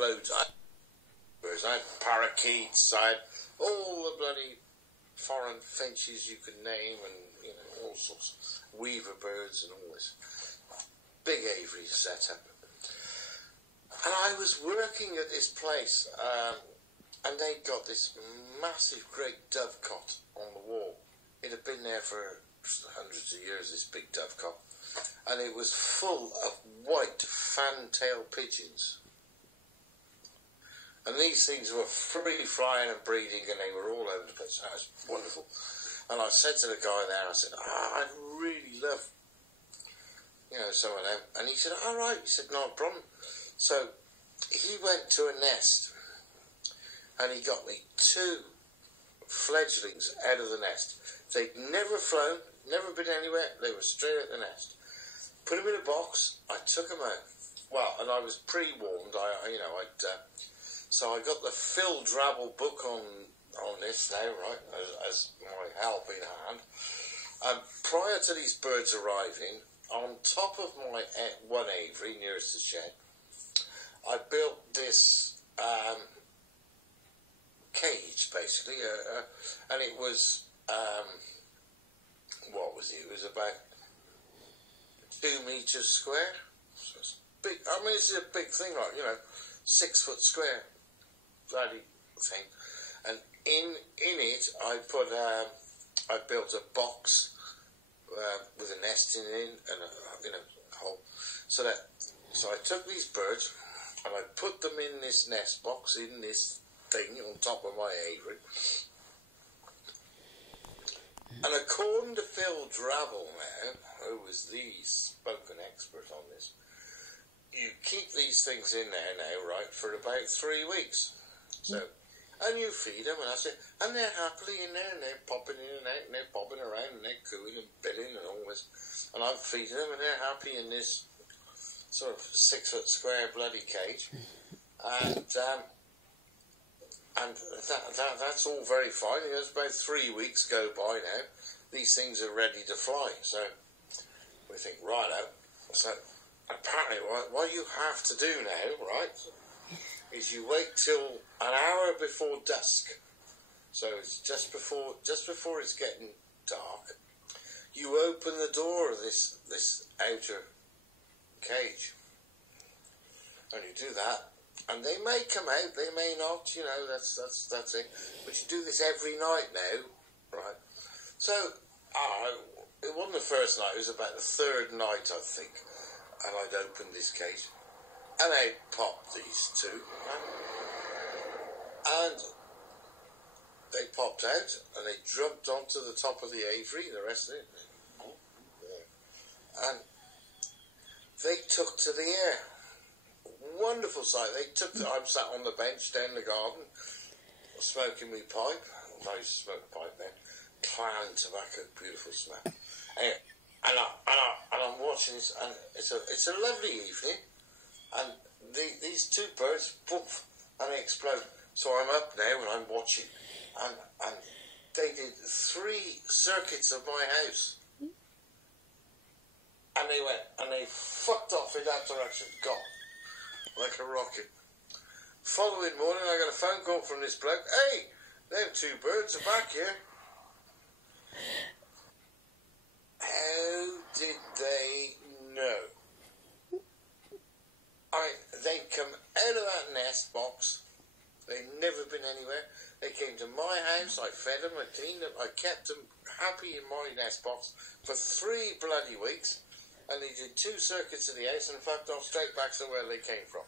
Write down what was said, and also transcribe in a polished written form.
loads. I had parakeets, I had all the bloody foreign finches you could name, and all sorts, weaver birds and all this. Big aviary set up. And I was working at this place, and they'd got this massive great dovecot on the wall. It had been there for hundreds of years, this big dovecot, and it was full of white fantail pigeons. And these things were free flying and breeding, and they were all over the place. That was wonderful. And I said to the guy there, I said, I'd really love, some of them. And he said, all right. He said, no problem. So he went to a nest, and he got me 2 fledglings out of the nest. They'd never flown, never been anywhere. They were straight at the nest. Put them in a box. I took them out. Well, and I was pre-warned. So I got the Phil Drabble book on this now, right, as my helping hand. And prior to these birds arriving, on top of my one aviary nearest the shed, I built this cage, basically, and it was, what was it? It was about 2 meters square. So it's big. I mean, it's a big thing, like, 6 foot square. Bloody thing. And in it I built a box with a nest in it and a hole. So I took these birds and I put them in this nest box, in this thing on top of my aviary. And according to Phil Drabble now, who was the spoken expert on this, you keep these things in there now, right, for about 3 weeks. So, and you feed them, and I said, and they're happily in there, and they're popping in and out, and they're popping around, and they're cooing and billing and all this. And I'm feeding them, and they're happy in this sort of 6 foot square bloody cage. And that's all very fine. There's about 3 weeks go by now. These things are ready to fly. So we think, righto. So apparently what you have to do now, right, is you wait till an hour before dusk. So it's just before it's getting dark. You open the door of this outer cage, and you do that. And they may come out, they may not. That's it. But you do this every night now, right? So it wasn't the first night. It was about the 3rd night, I think, and I'd opened this cage. And I popped these 2, and they popped out, and they jumped onto the top of the aviary, the rest of it, and they took to the air. Wonderful sight. I'm sat on the bench down the garden, smoking my pipe. I used to smoke a pipe then. Clown tobacco, beautiful smell. Anyway, and I'm watching this, and it's a lovely evening. And these 2 birds, poof, and they explode. So I'm up now and I'm watching, and they did 3 circuits of my house, and they went and they fucked off in that direction, gone like a rocket. Following morning, I got a phone call from this bloke. Hey, them 2 birds are back here. How did they know? They'd come out of that nest box. They'd never been anywhere. They came to my house. I fed them, I cleaned them, I kept them happy in my nest box for 3 bloody weeks. And they did 2 circuits of the house and fucked off straight back to where they came from.